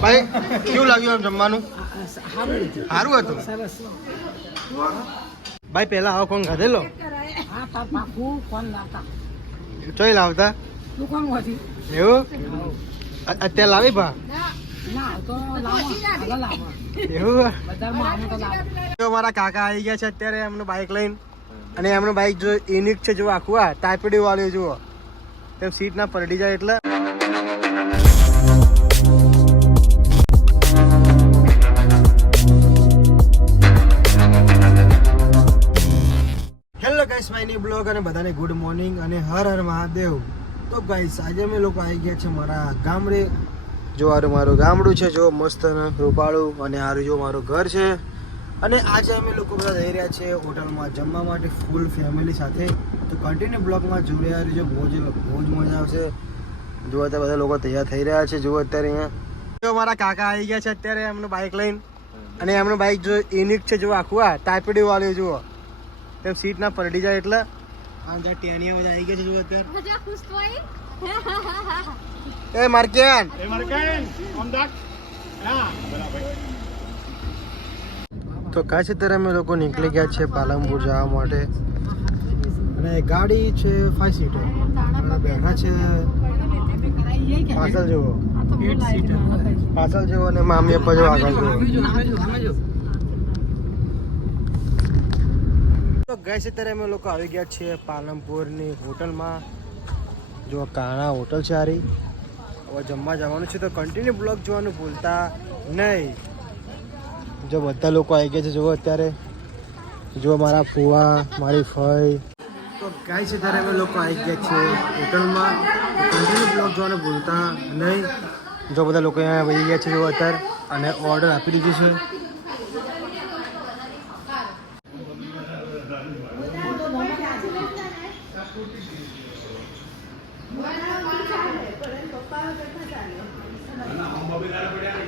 ભાઈ કેવું લાગ્યું આમ જમવાનું? સારું હતું. ભાઈ પહેલા આવો કોણ ખાધેલો? ચોઈ લાવતા એવું? અત્યારે લાવી ભા એવું? મારા કાકા આવી ગયા છે અત્યારે એમનું બાઇક લઈને, અને એમનું બાઇક જો યુનિક છે, જો આખું આ ટાઈપડી વાળું જુઓ, તેમ સીટ ના પલટી જાય એટલે. Hello guys, my new blog અને બધાને ગુડ મોર્નિંગ અને હર હર મહાદેવ. તો ગાઈસ આજે અમે લોકો આવી ગયા છે મારા ગામડે. જો આરું મારું ગામડું છે, જો મસ્ત રૂપાળું, અને આરું જો મારું ઘર છે. અને આજે અમે લોકો બધા જઈ રહ્યા છે હોટલમાં જમવા માટે ફૂલ ફેમિલી સાથે. તો કન્ટિન્યુ બ્લોગમાં જોડ્યા રહીજો, બહુ જ મજા આવશે. જો અત્યારે બધા લોકો તૈયાર થઈ રહ્યા છે. જુઓ અત્યારે અહીંયા મારા કાકા આવી ગયા છે અત્યારે એમનું બાઇક લઈને, અને એમનું બાઇક જો યુનિક છે, જો આખું આ ટાઈપડી વાળું જુઓ, તેમ સીટ ના પલટી જાય એટલે. આ જ્યાં ટેનિયા બધા આવી ગયા છે. જુઓ અત્યારે એ માર્કેન તો કાશ અત્યારે અમે લોકો નીકળી ગયા છે પાલનપુર જવા માટે, અને ગાડી છે 5 સીટર, બેઠા છે પાછળ જુઓ, પાછળ જુઓ, અને મામી પપ્પા જો આગળ જુઓ. તો ગાઈસ અત્યારે અમે લોકો આવી ગયા છીએ પાલનપુરની હોટલમાં. જો કાણા હોટલ છે આરી. હવે જમવા જવાનું છે, તો કન્ટિન્યુ બ્લોગ જોવાનું ભૂલતા નહીં. જો બધા લોકો આવી ગયા છે. જુઓ અત્યારે જો મારા ફુવા, મારી ફઈ. તો ગાઈસ અત્યારે અમે લોકો આવી ગયા છીએ હોટલમાં, કન્ટિન્યુ બ્લોગ જોવાનું ભૂલતા નહીં. જો બધા લોકો અહીંયા વહી ગયા છે. જુઓ અત્યારે, અને ઓર્ડર આપી દીધું છે.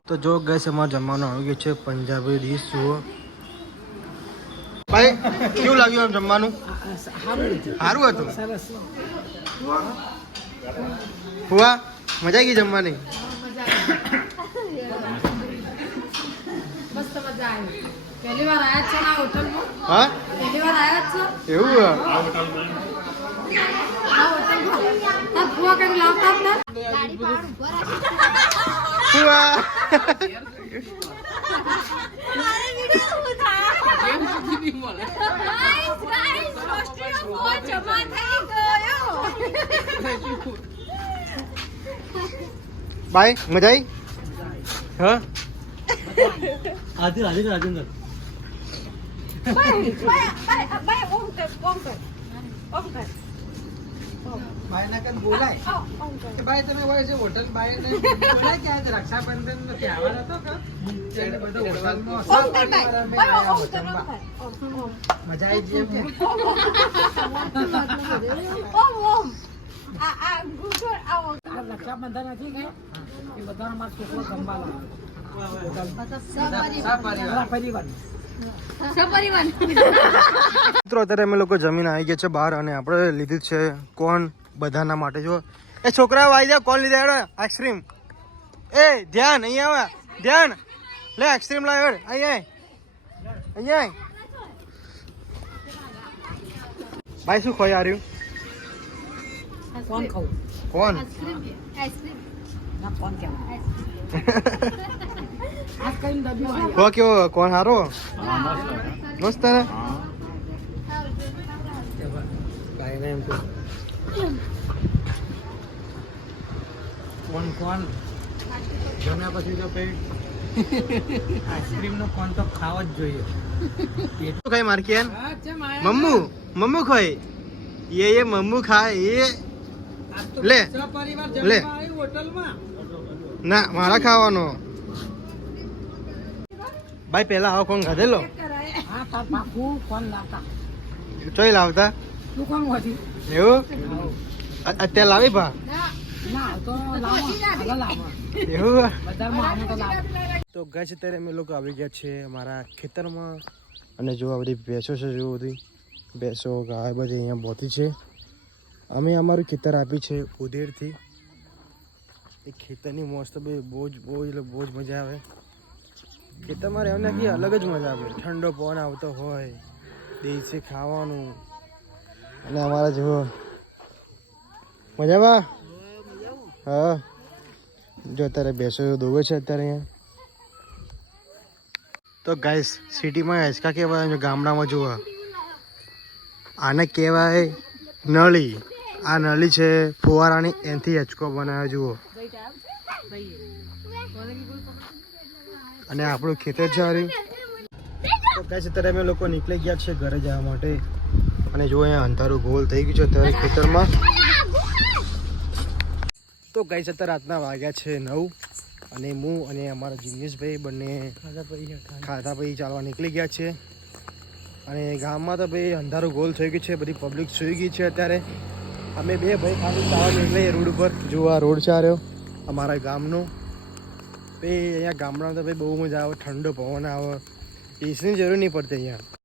તો જો ગેસ અમારે જમવાનું આવી ગયું છે પંજાબી ડીશ. જુઓ ભાઈ કેવું લાગ્યું આમ જમવાનું? સારું હતું. હુઆ મજા આવી ગઈ જમવાની? હા એવું? બાય મજા આવી? હા રાજેન્દ્ર ભાઈ તમે હોય છે હોટલ ભાઈ બોલાય ક્યાં રક્ષાબંધન તહેવાર હતો કે મજા આવી ગઈ. રક્ષાબંધન હતી કે બધા મારા છોકરો જમવા મિત્રો અત્યારે અમે લોકો જમીન આવી ગયા છે બહાર, અને આપણે લીધું છે કોણ બધાના માટે. જો એ છોકરાઓ આવી જાવ, કોણ લીધા આઈસ્ક્રીમ? એ ધ્યાન અહીંયા આવે, ધ્યાન લે આઈસ્ક્રીમ લાવ અહીંયા અહીંયા. ભાઈ શું ખોઈ આવ્યું? કોણ ખાવું? કોણ કેવો કોણ હારો? મસ્ત ને કોણ કોણ જમ્યા પછી તો કઈ આઈસ્ક્રીમ નો કોણ તો ખાવા જ જોઈએ. એટલું ખાય માર્કેન મમ્મુ ખાય એ મમ્મુ ખાય એ લે લે ના મારા ખાવાનો. ભાઈ પહેલા આવો કોણ ખાધેલો? ચોઈ લાવતા એવું? અત્યારે લાવી ભા એવું? તો ગાઈસ અત્યારે અમે લોકો આવી ગયા છે મારા ખેતરમાં, અને જો આ બધી ભેંસો છે, જો બધી ભેંસો ગાય બધી અહીંયા પહોંચી છે. અમે અમારું ખેતર આપ્યું છે ઉધેરથી. એ ખેતરની મસ્ત ભાઈ બહુ જ એટલે બહુ જ મજા આવે. ખેતરમાં રહેવાને કે અલગ જ મજા આવે. ઠંડો પવન આવતો હોય, દેશી ખાવાનું, અને અમારા જેવો મજામાં. હા, જો અત્યારે બેસો દોવે છે અત્યારે અહીંયા. તો ગાઈસ સિટીમાં હિંચકા કહેવાય, ગામડામાં જુઓ આને કહેવાય નળી. આ નળી છે ફુવારાની, એનાથી હિંચકો બનાવ્યો જુઓ. અને આપણું ખેતર છે હારી. તો ગાઈસ અત્યારે અમે લોકો નીકળી ગયા છે ઘરે જવા માટે. અને જો અહીંયા અંધારું ગોલ થઈ ગયું છે અત્યારે ખેતરમાં. તો ગાઈસ અત્યારે રાતના વાગ્યા છે 9 અને હું અને અમારા જિગ્નેશભાઈ બંને ખાધા પછી ચાલવા નીકળી ગયા છે. અને ગામમાં તો ભાઈ અંધારું ગોલ થઈ ગયું છે, બધી પબ્લિક સૂઈ ગઈ છે અત્યારે. અમે બે ભાઈ ખાલી ચાલવા નીકળીએ રોડ ઉપર. જો આ રોડ છે રહ્યો અમારા ગામનો. ભાઈ અહીંયા ગામડામાં તો ભાઈ બહુ મજા આવે, ઠંડો પવન આવે, એસીની જરૂર નહીં પડતી અહીંયા.